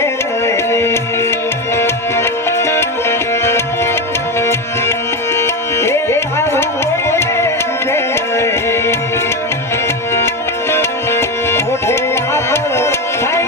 هے René اے تارو وے